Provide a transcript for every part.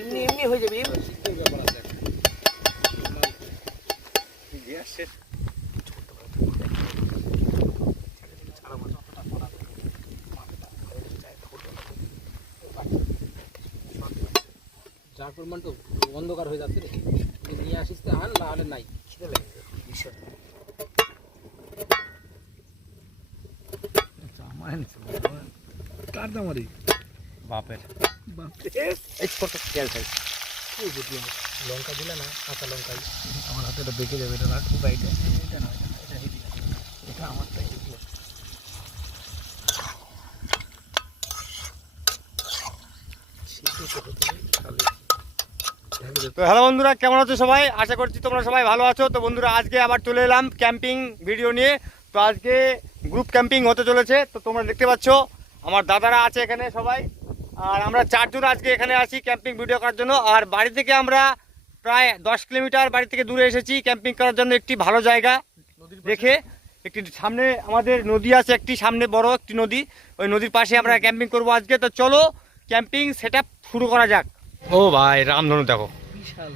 এমনি এমনি হয়ে যাবে। যার পরিমাণ তো অন্ধকার হয়ে যাচ্ছে রে, নিয়ে আসিস তো আন, না হলে নাই। খিদে লাগে ভীষণ। কার দামারি বাপের এই কত তেল খাই। লঙ্কা দিলে না, কাঁচা লঙ্কাই আমার হাতে এটা বেঁকে যাবে। এটা রাখবো বাইরে, এটা না, এটা হেভি না, এটা আমারটাই হেভি আছে। তো হ্যালো বন্ধুরা, কেমন আছো সবাই? আশা করছি তোমরা সবাই ভালো আছো। তো বন্ধুরা, আজকে আবার চলে এলাম ক্যাম্পিং ভিডিও নিয়ে। তো আজকে গ্রুপ ক্যাম্পিং হতে চলেছে। তো তোমরা দেখতে পাচ্ছ আমার দাদারা আছে এখানে সবাই, আর আমরা 4 জন আজকে এখানে আছি ক্যাম্পিং ভিডিও করার জন্য। আর বাড়ি থেকে আমরা প্রায় 10 কিলোমিটার বাড়ি থেকে দূরে এসেছি ক্যাম্পিং করার জন্য। একটি ভালো জায়গা দেখে, একটি সামনে আমাদের নদী আছে, একটি সামনে বড় একটি নদী, ওই নদীর পাশে আমরা ক্যাম্পিং করব আজকে। তো চলো ক্যাম্পিং সেটআপ শুরু করা যাক। ও ভাই, রামধনু দেখো, বিশাল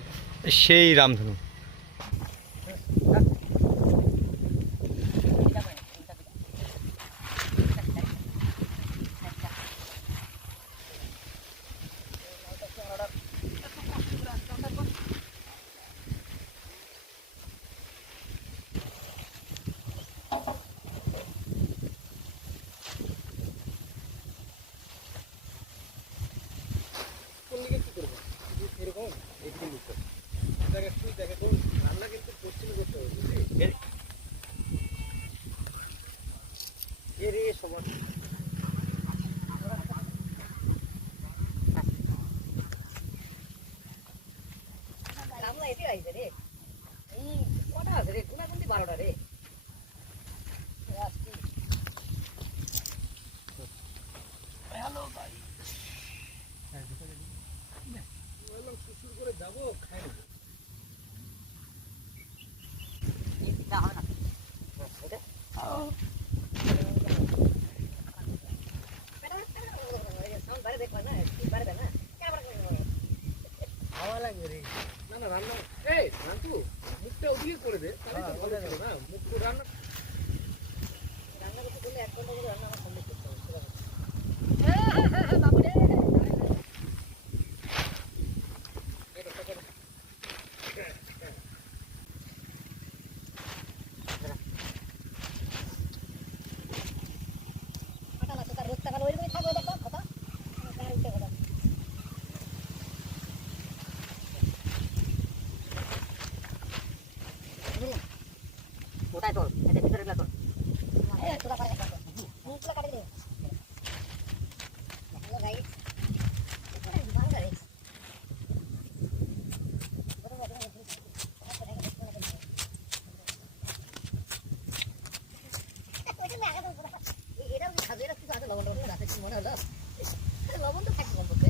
সেই রামধনু। এরকম এরকম একটু দেখে তো রান্না কিন্তু পশ্চিমে করতে হবে, বুঝলি? এর সবার রে, কটা আছে রে, গুণাগুন্তি 12টা রে। হ্যালো ভাই, শুরু করে যাবো, খাই নেবো। না না রান্না, এই রান্টু মুখটা ওদিকে করে দে, না মুখ রান্না রান্না করতে বললে 1 ঘন্টা করে রান্না আমার কমপ্লিট করতে হবে। ওটাই তোর এটা ভিতরে লাগো, এই তোরা পারে লাগো, মুখলা কাটে দে। হ্যালো গাইস, এটা ভাঙা রে। এটা খাবে, এটা কিছু আছে লবণ টবণ আছে কি মনে হলো? লবণ তো থাকে বলতে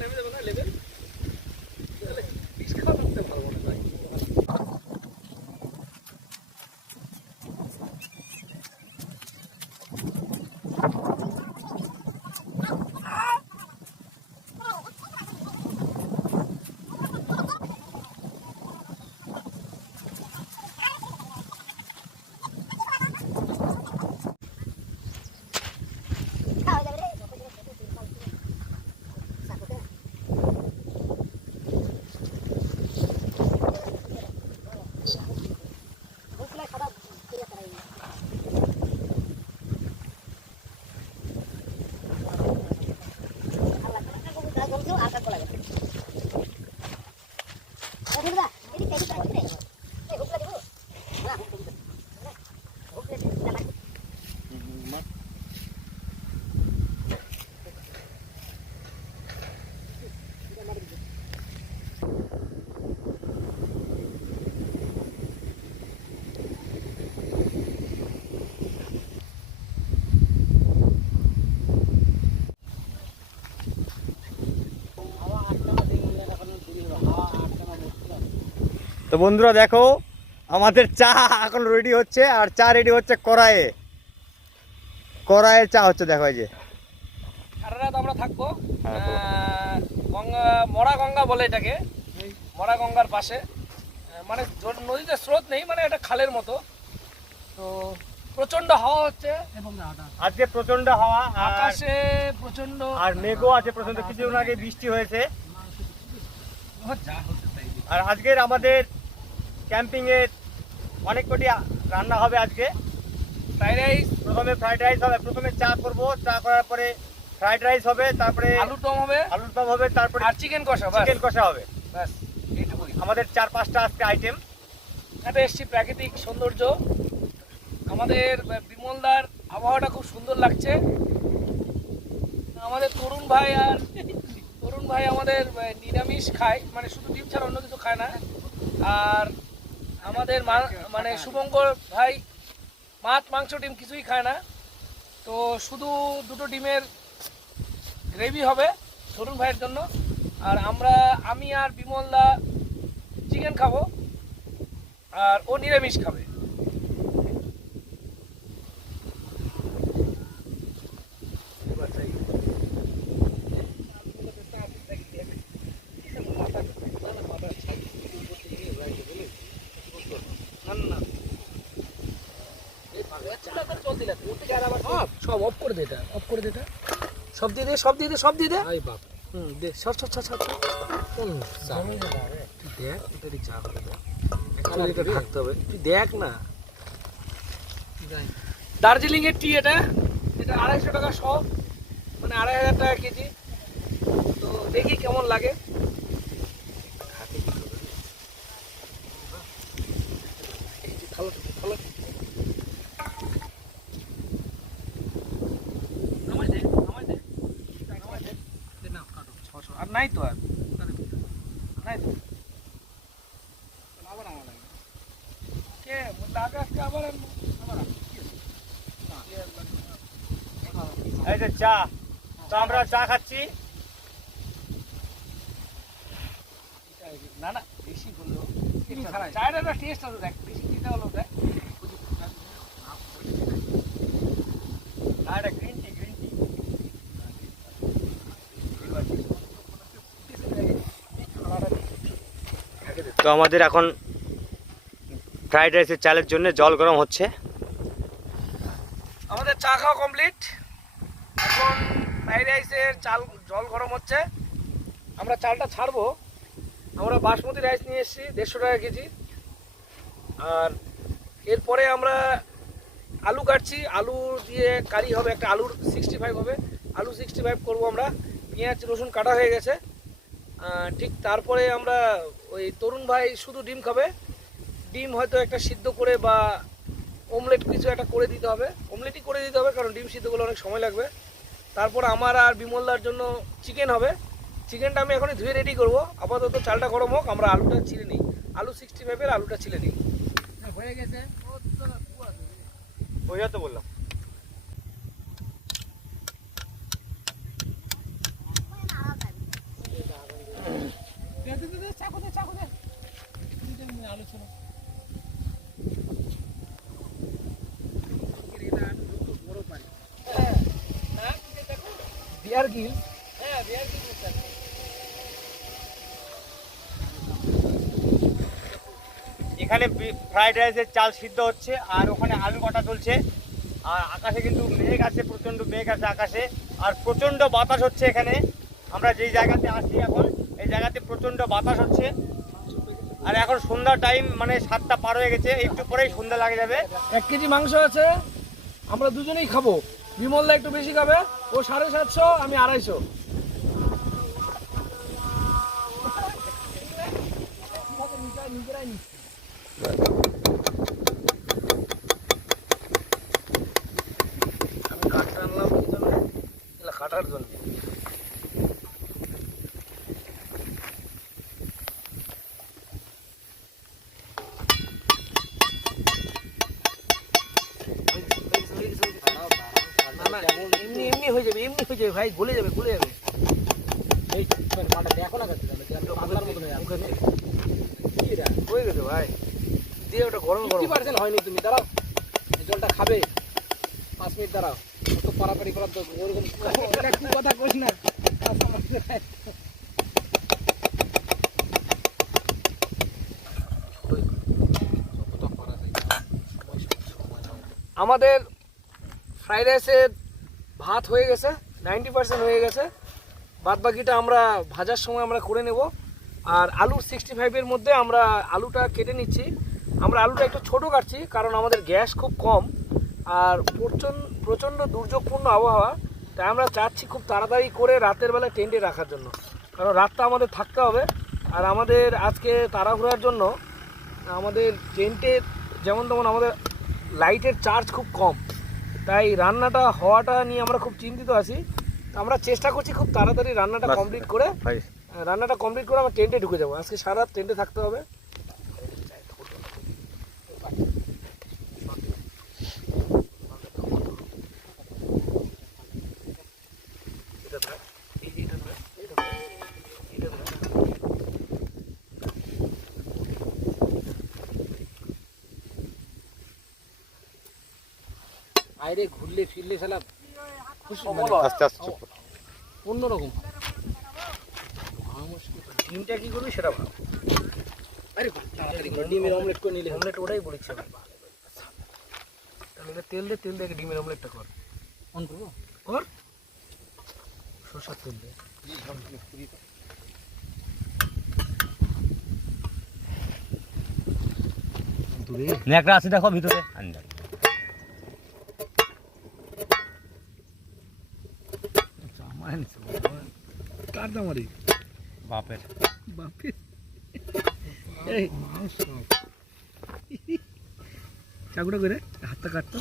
নেমে যাবে না লেভেল। তো বন্ধুরা দেখো, আমাদের চা এখন রেডি হচ্ছে, আর চা রেডি হচ্ছে কড়াইয়ে। কড়াইয়ে চা হচ্ছে, দেখো এই যে। সারা রাত আমরা থাকবো হ্যাঁ, বলো। গঙ্গা, মরা গঙ্গা বলে এটাকে, মরা গঙ্গার পাশে। মানে নদীতে স্রোত নেই, মানে এটা খালের মতো। তো প্রচন্ড হাওয়া হচ্ছে এবং আজকে প্রচন্ড হাওয়া, আকাশে প্রচন্ড, আর মেঘও আছে প্রচন্ড। কিছুদিন আগে বৃষ্টি হয়েছে। যা হচ্ছে তাই। আর আজকের আমাদের ক্যাম্পিং এর অনেক কটি রান্না হবে আজকে। ফ্রাইড রাইস, প্রথমে ফ্রাইড রাইস হবে, প্রথমে চা করব, চা করার পরে ফ্রাইড রাইস হবে, তারপরে আলুর দম হবে, আলুর দম হবে, তারপরে আর চিকেন কষা। চিকেন কষা হবে। ব্যাস এইটুকুই। আমাদের 4-5টা আজকে আইটেম। এটা এসছি প্রাকৃতিক সৌন্দর্য। আমাদের বিমলদার আবহাওয়াটা খুব সুন্দর লাগছে। আমাদের তরুণ ভাই আমাদের নিরামিষ খায়, মানে শুধু ডিম ছাড়া অন্য কিছু খায় না। আর আমাদের মানে শুভঙ্কর ভাই মাছ, মাংস, ডিম কিছুই খায় না। তো শুধু 2টো ডিমের গ্রেভি হবে তরুণ ভাইয়ের জন্য। আর আমি আর বিমলদা চিকেন খাবো, আর ও নিরামিষ খাবে। সব অফ করে দে, এটা অফ করে দে, এটা সব দিয়ে দে, সব দিয়ে দে, সব দিয়ে দে। দে, সব সব সব সব দেখ, এটা চা করে দে, এটা থাকতে হবে, তুই দেখ না। দার্জিলিং এর টি, এটা 250 টাকা শ, মানে 2500 টাকা কেজি। তো দেখি কেমন লাগে। আর নাই তো, আর নাই তো। আবার আমার লাগে কে দাগ আজকে আবার এই যে চা, তো আমরা চা খাচ্ছি। না না, বেশি বললো চায়ের একটা টেস্ট আছে, দেখ বেশি চিন্তা হলো, দেখ। আর একটা গ্রিন টি, গ্রিন টি। তো আমাদের এখন ফ্রাইড রাইসের চালের জন্য জল গরম হচ্ছে। আমাদের চা খাওয়া কমপ্লিট। এখন ফ্রাইড রাইসের জল গরম হচ্ছে। আমরা চালটা ছাড়বো। আমরা বাসমতি রাইস নিয়ে এসেছি 150 টাকা কেজি। আর এরপরে আমরা আলু কাটছি, আলু দিয়ে কারি হবে, একটা আলুর 65 হবে, আলু 65 করবো আমরা। পেঁয়াজ রসুন কাটা হয়ে গেছে। ঠিক তারপরে আমরা ওই তরুণ ভাই শুধু ডিম খাবে, ডিম হয়তো একটা সিদ্ধ করে বা অমলেট কিছু একটা করে দিতে হবে, অমলেটই করে দিতে হবে, কারণ ডিম সিদ্ধ করলে অনেক সময় লাগবে। তারপর আমার আর বিমলদার জন্য চিকেন হবে। চিকেনটা আমি এখনই ধুয়ে রেডি করবো। আপাতত চালটা গরম হোক, আমরা আলুটা ছিলে নিই, আলু 65-এর আলুটা ছিলে নিই। হয়ে গেছে, ওই তো বললাম। বিয়ার গিল, হ্যাঁ বিয়ার গিল। এখানে ফ্রাইড রাইসের চাল সিদ্ধ হচ্ছে, আর ওখানে আলু কাটা চলছে। আর আকাশে কিন্তু মেঘ আছে, প্রচণ্ড মেঘ আছে আকাশে, আর প্রচণ্ড বাতাস হচ্ছে এখানে। আমরা যেই জায়গাতে আসছি এখন, এই জায়গাতে প্রচণ্ড বাতাস হচ্ছে। আর এখন সন্ধ্যা টাইম, মানে 7টা পার হয়ে গেছে, একটু পরেই সন্ধ্যা লাগে যাবে। 1 কেজি মাংস আছে, আমরা দুজনেই খাবো। বিমলদা একটু বেশি খাবে, ও 750, আমি 250। আমি কাঠটা আনলাম কাটার জন্য। এমনি এমনি হয়ে যাবে, এমনি হয়ে যাবে ভাই, গলে যাবে, গলে যাবে। দেখো না, হয়ে গেছে ভাই। দিয়ে ওটা গরম গরম 50% হয়নি, তুমি দাঁড়াও, এই জলটা খাবে 5 মিনিট দাঁড়াও, অত পারাপারি করার তো ওরকম এটা কি কথা কইস না। আমাদের ফ্রাইড রাইসের ভাত হয়ে গেছে, 90% হয়ে গেছে, বাদ বাকিটা আমরা ভাজার সময় আমরা করে নেব। আর আলু 65-এর মধ্যে আমরা আলুটা কেটে নিচ্ছি। আমরা আলুটা একটু ছোট কাটছি কারণ আমাদের গ্যাস খুব কম আর প্রচণ্ড দুর্যোগপূর্ণ আবহাওয়া, তাই আমরা চাচ্ছি খুব তাড়াতাড়ি করে রাতের বেলা টেন্টে রাখার জন্য, কারণ রাতটা আমাদের থাকতে হবে। আর আমাদের আজকে তাড়াহুড়ার জন্য আমাদের টেন্টে যেমন তেমন আমাদের লাইটের চার্জ খুব কম, তাই রান্নাটা হওয়াটা নিয়ে আমরা খুব চিন্তিত আছি। আমরা চেষ্টা করছি খুব তাড়াতাড়ি রান্নাটা কমপ্লিট করে আমরা টেন্টে ঢুকে যাবো। আজকে সারা রাত টেন্টে থাকতে হবে। বাইরে ঘুরলে ফিরলে সালা আস্তে আস্তে চুপ করো। অন্যরকম ডিমটা কি করবি সেটা ভালো। আরে ডিমের অমলেট করে নিলে, অমলেট ওটাই বলেছি আমি। তাহলে তেল দিয়ে ডিমের অমলেটটা কর। অন করবো, কর, সরষের তেল দিয়ে ন্যাকড়া আছে দেখো ভিতরে। কার দামারি বাপের এই চাকুটা করে হাতটা কাটতো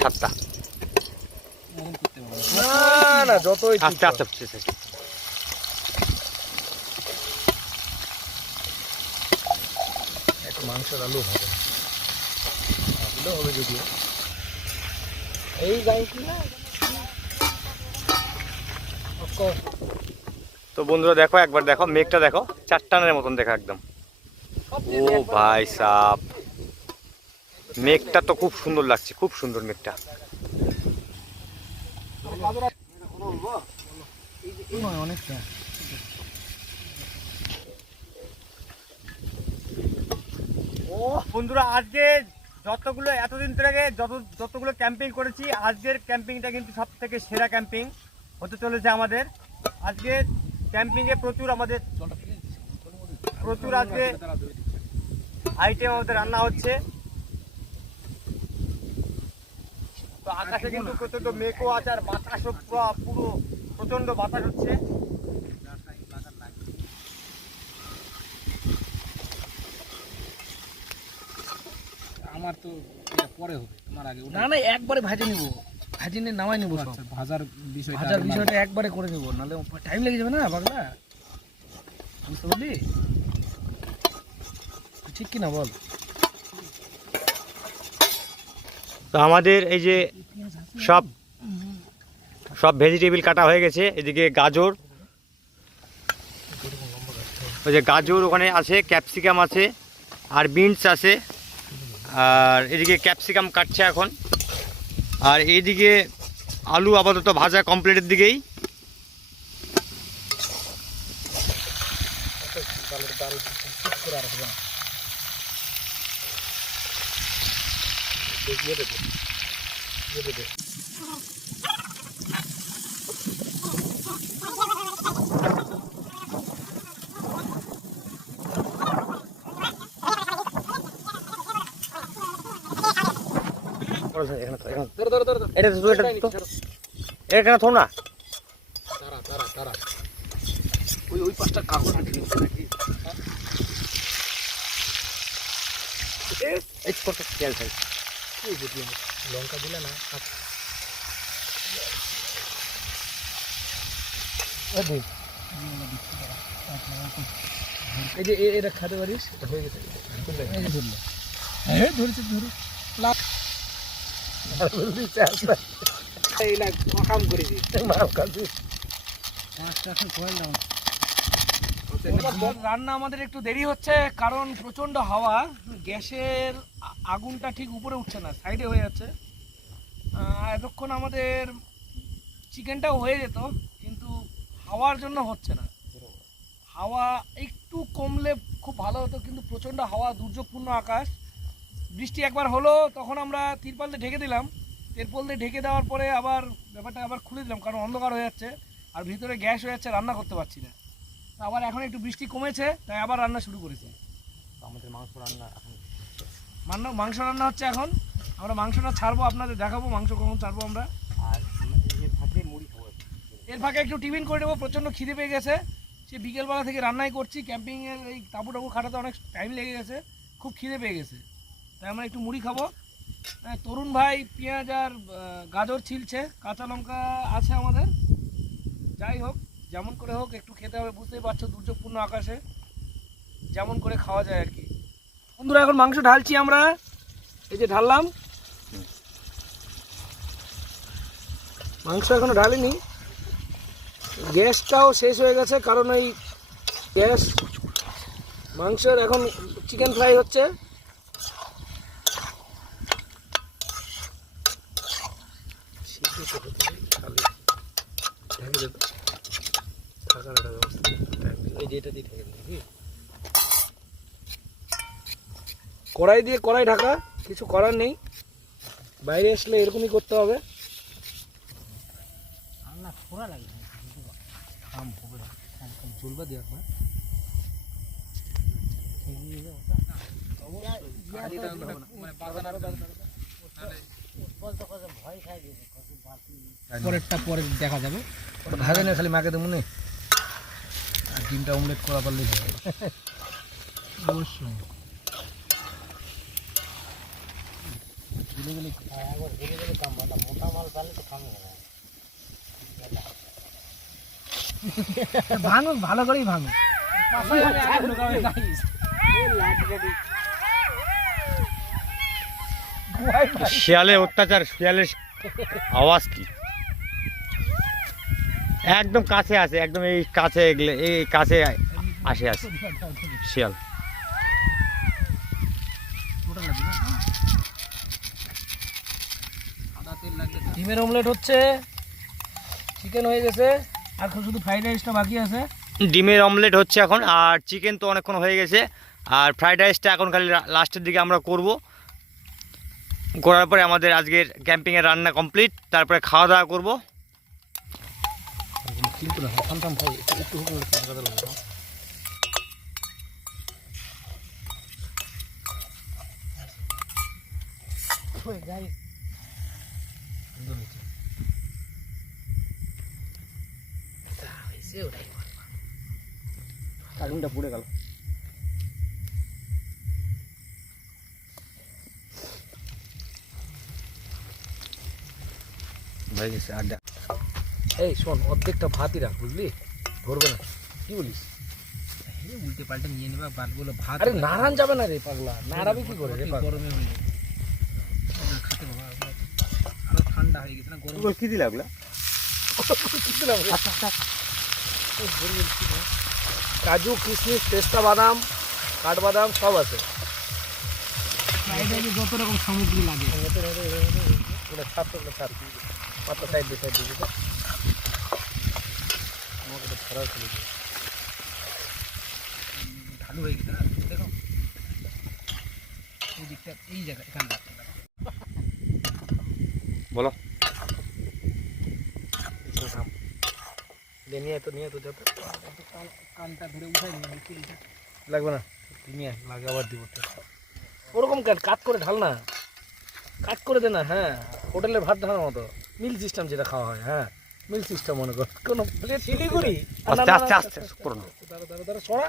7টা। না যতই আস্তে আস্তে একটা মাংসের আলু হবে, আলু হবে যদিও এই গাই কি না। তো বন্ধুরা দেখো, একবার দেখো মেঘটা দেখো, 4 টানের মতন দেখা একদম। ও ভাই সাপ, মেঘটা তো খুব সুন্দর লাগছে, খুব সুন্দর মেঘটা। অনেকটা বন্ধুরা আজকে এতদিন থেকে যতগুলো ক্যাম্পিং করেছি, আজকের ক্যাম্পিংটা কিন্তু সব থেকে সেরা ক্যাম্পিং হতে চলেছে আমাদের। আজকে ক্যাম্পিংয়ে প্রচুর আজকে আইটেম আমাদের রান্না হচ্ছে। তো আকাশে কিন্তু প্রচন্ড মেঘও আছে আর বাতাসও পুরো প্রচন্ড বাতাস হচ্ছে। আমার তো এটা পরে হবে, তোমার আগে না না একবারে ভাজে নিব, ভাজে নিয়ে নামাই নেবো সব। ভাজার বিষয়টা একবারে করে নেবো, নাহলে টাইম লেগে যাবে না পাগলা, বুঝতে পারলি? ঠিক কি না বল? তো আমাদের এই যে সব ভেজিটেবল কাটা হয়ে গেছে। এদিকে গাজর, ওই যে গাজর ওখানে আছে, ক্যাপসিকাম আছে আর বিনস আছে, আর এদিকে ক্যাপসিকাম কাটছে এখন। আর এইদিকে আলু আপাতত ভাজা কমপ্লিটের দিকেই। এখানে থো না, তারা ওই পাঁচটা কাগজ নাকি লঙ্কা দিলে না। এই যে এটা খাতে পারিস, হয়ে গেছে, ধরেছে কাম করেছি। রান্না আমাদের একটু দেরি হচ্ছে, কারণ প্রচণ্ড হাওয়া, গ্যাসের আগুনটা ঠিক উপরে উঠছে না, সাইডে হয়ে যাচ্ছে। এতক্ষণ আমাদের চিকেনটাও হয়ে যেত, কিন্তু হাওয়ার জন্য হচ্ছে না। হাওয়া একটু কমলে খুব ভালো হতো, কিন্তু প্রচণ্ড হাওয়া, দুর্যোগপূর্ণ আকাশ। বৃষ্টি একবার হলো, তখন আমরা তিরপল দিয়ে ঢেকে দিলাম। তিরপল দিয়ে ঢেকে দেওয়ার পরে আবার ব্যাপারটা আবার খুলে দিলাম, কারণ অন্ধকার হয়ে যাচ্ছে আর ভিতরে গ্যাস হয়ে যাচ্ছে, রান্না করতে পারছি না। তো আবার এখন একটু বৃষ্টি কমেছে, তাই আবার রান্না শুরু করেছি। আমাদের মাংস রান্না এখন মাংস রান্না হচ্ছে এখন। আমরা মাংসটা ছাড়বো, আপনাদের দেখাবো মাংস কখন ছাড়বো আমরা। আর এর ফাঁকে মুড়ি খাবো। এর ফাঁকে একটু টিফিন করে নেবো, প্রচণ্ড খিদে পেয়ে গেছে। সে বিকেলবেলা থেকে রান্নাই করছি, ক্যাম্পিংয়ের এই তাবু টাবু খাটাতে অনেক টাইম লেগে গেছে, খুব খিদে পেয়ে গেছে, তাই আমরা একটু মুড়ি খাবো। তরুণ ভাই পেঁয়াজ আর গাজর ছিলছে, কাঁচা লঙ্কা আছে আমাদের। যাই হোক, যেমন করে হোক একটু খেতে হবে, বুঝতেই পারছো দুর্যোগপূর্ণ আকাশে যেমন করে খাওয়া যায় আর কি। বন্ধুরা এখন মাংস ঢালছি আমরা, এই যে ঢাললাম। মাংস এখনো ঢালিনি, গ্যাসটাও শেষ হয়ে গেছে, কারণ এই গ্যাস মাংসের এখন চিকেন ফ্রাই হচ্ছে। কড়াই দিয়ে কড়াই ঢাকা, কিছু করার নেই, বাইরে আসলে এরকমই করতে হবে। পরেরটা পরে দেখা যাবে, ভাগে না খালি মাকে দেবো না, আর ডিমটা অমলেট করা পারলেই হবে। অবশ্যই ভাঙো, ভালো করেই ভাঙো। শিয়ালে অত্যাচার, শিয়ালের আওয়াজ কি একদম কাছে আসে, একদম এই কাছে, এই কাছে আসে শিয়াল। ডিমের অমলেট হচ্ছে, চিকেন হয়ে গেছে, আর শুধু ফ্রাইড রাইসটা বাকি আছে। ডিমের অমলেট হচ্ছে এখন, আর চিকেন তো অনেকক্ষণ হয়ে গেছে, আর ফ্রাইড রাইসটা এখন খালি লাস্টের দিকে আমরা করব। করার পরে আমাদের আজকের ক্যাম্পিংয়ের রান্না কমপ্লিট, তারপরে খাওয়া দাওয়া করবো। আগুনটা পুড়ে গেল। আড্ডা। এই শোন, অর্ধেকটা ভাতই রাখ, বুঝলি, ধরবে না, কি বলিস? উল্টে পাল্টে নিয়ে নেবা ভাতগুলো। ভাত আরে নাড়ান যাবে না রে পাগলা, নাড়াবে কি করে রে? গরমে হয়ে খাতে বাবা, আরো ঠান্ডা হয়ে গেছে না গরম। কি দিলা ওগুলা? কাজু, কিশমিশ, পেস্তা বাদাম, কাঠবাদাম সব আছে। যত রকম সামগ্রী লাগে পাতা সাইড দিয়ে সাইড দিয়ে আমাকে তো খারাপ চলে যায়, ঢালু হয়ে গেছে না। দেখো এই দিকটা, এই জায়গা এখানে বলো। নিয়ে তো যাতে কানটা ধরে উঠাই নিয়ে লাগবে না, নিয়ে লাগে আবার দিব। ওরকম কাট করে ঢাল না, কাট করে দে না। হ্যাঁ, হোটেলের ভাত ঢালার মতো, মিল সিস্টেম যেটা খাওয়া হয়। হ্যাঁ, মিল সিস্টেম মনে কর, কোনো প্লেট শিলিগুড়ি। আস্তে আস্তে আস্তে করো না, দাঁড়া সরা।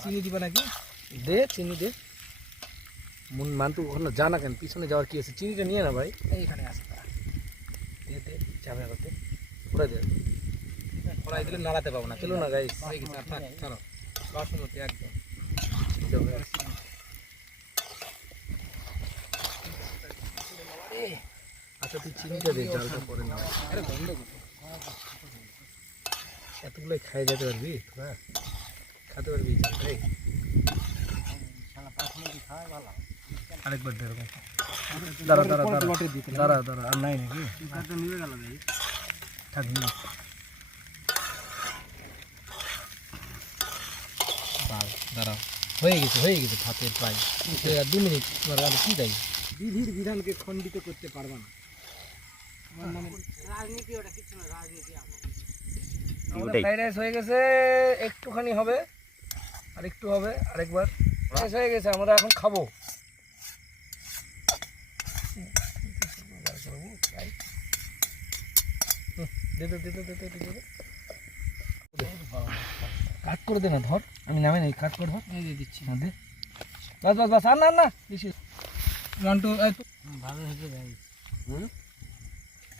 চিনি দিবা নাকি? দে চিনি দে। মান্তু ওখানে যা না কেন, পিছনে যাওয়ার কি আছে? চিনিটা নিয়ে না ভাই, এইখানে আসে। দে যাবে আগাতে, ওরা দে। কড়াই দিলে নাড়াতে পাবো না, চলো না গাইস, হয়ে গেছে। আপনার চলো বাসমতি একদম। আচ্ছা তুই চিনিটা দে, জালটা পরে না। আরে বন্ধ করো। এতগুলোই খাই যেতে পারবি তোরা খেতে পারবি এই আরেকবার দে এরকম দাঁড়া দাঁড়া দাঁড়া দাঁড়া দাঁড়া আর নাই নাকি নিয়ে গেল ভাই থাক নিয়ে দাঁড়াও হয়ে গেছে ভাতের প্রায় 2 মিনিট তোমার আর কি দেয় বিধির বিধানকে খণ্ডিত করতে পারবা না রাজনীতি ওটা কিছু না রাজনীতি আমাদের ফ্রাইড রাইস হয়ে গেছে একটুখানি হবে আর একটু হবে আরেকবার রাইস হয়ে গেছে আমরা এখন খাবো কাট করে দে না ধর আমি নামে নাই কাট করে ধর এই দিচ্ছি না দে বাস বাস বাস আর না না বেশি 1 2 ভালো হয়েছে ভাই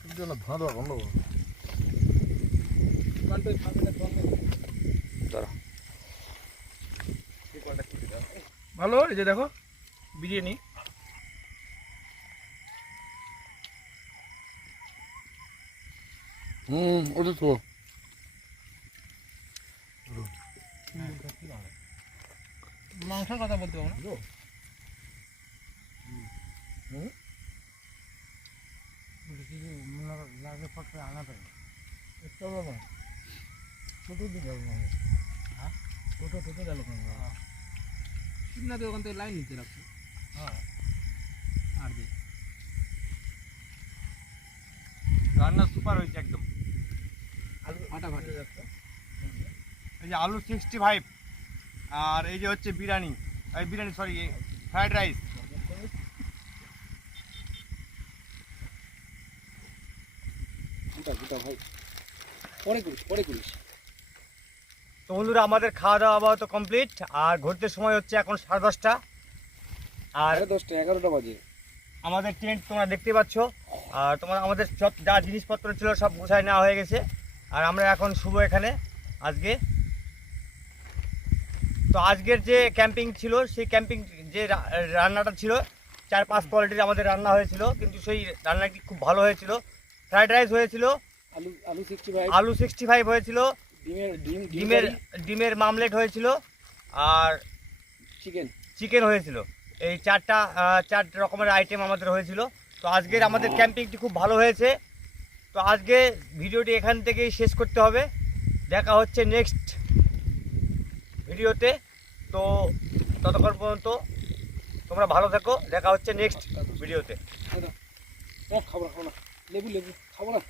কিন্তু না ভালো বন্ধ 1 2 5 মিনিট বন্ধ ধরো ভালো এই যে দেখো বিরিয়ানি ওটা তো মাংসের কথা বলতে পারবো না লাগলে ফটো আনা পাই চলো না ছোটো দিতে হবে হ্যাঁ ছোটো গেল ওখান থেকে লাইন নিতে রাখছো হ্যাঁ আর দে রান্না সুপার হয়েছে একদম আলু আটা ভাটে যাচ্ছে এই যে আলু 65 আর এই যে হচ্ছে বিরিয়ানি সরি ফ্রাইড রাইস ভাই পরে করিস তো বন্ধুরা আমাদের খাওয়া দাওয়া আবার তো কমপ্লিট আর ঘুরতে সময় হচ্ছে এখন 10:30 আর 10টা 11টা বাজে আমাদের টেন্ট তোমরা দেখতে পাচ্ছ আর আমাদের সব যা জিনিসপত্র ছিল সব গুছায় নেওয়া হয়ে গেছে আর আমরা এখন শুভ এখানে আজকে তো আজকের যে ক্যাম্পিং ছিল সেই ক্যাম্পিং যে রান্নাটা ছিল 4-5 কোয়ালিটির আমাদের রান্না হয়েছিল কিন্তু সেই রান্নাটি খুব ভালো হয়েছিল ফ্রাইড রাইস হয়েছিল আলু 65 হয়েছিল ডিমের মামলেট হয়েছিল আর চিকেন হয়েছিল এই 4 রকমের আইটেম আমাদের হয়েছিল তো আজকের আমাদের ক্যাম্পিংটি খুব ভালো হয়েছে তো আজকে ভিডিওটি এখান থেকেই শেষ করতে হবে দেখা হচ্ছে নেক্সট ভিডিওতে তো ততক্ষণ পর্যন্ত তোমরা ভালো থাকো দেখা হচ্ছে নেক্সট ভিডিওতে খাবো না লেবু খাবো না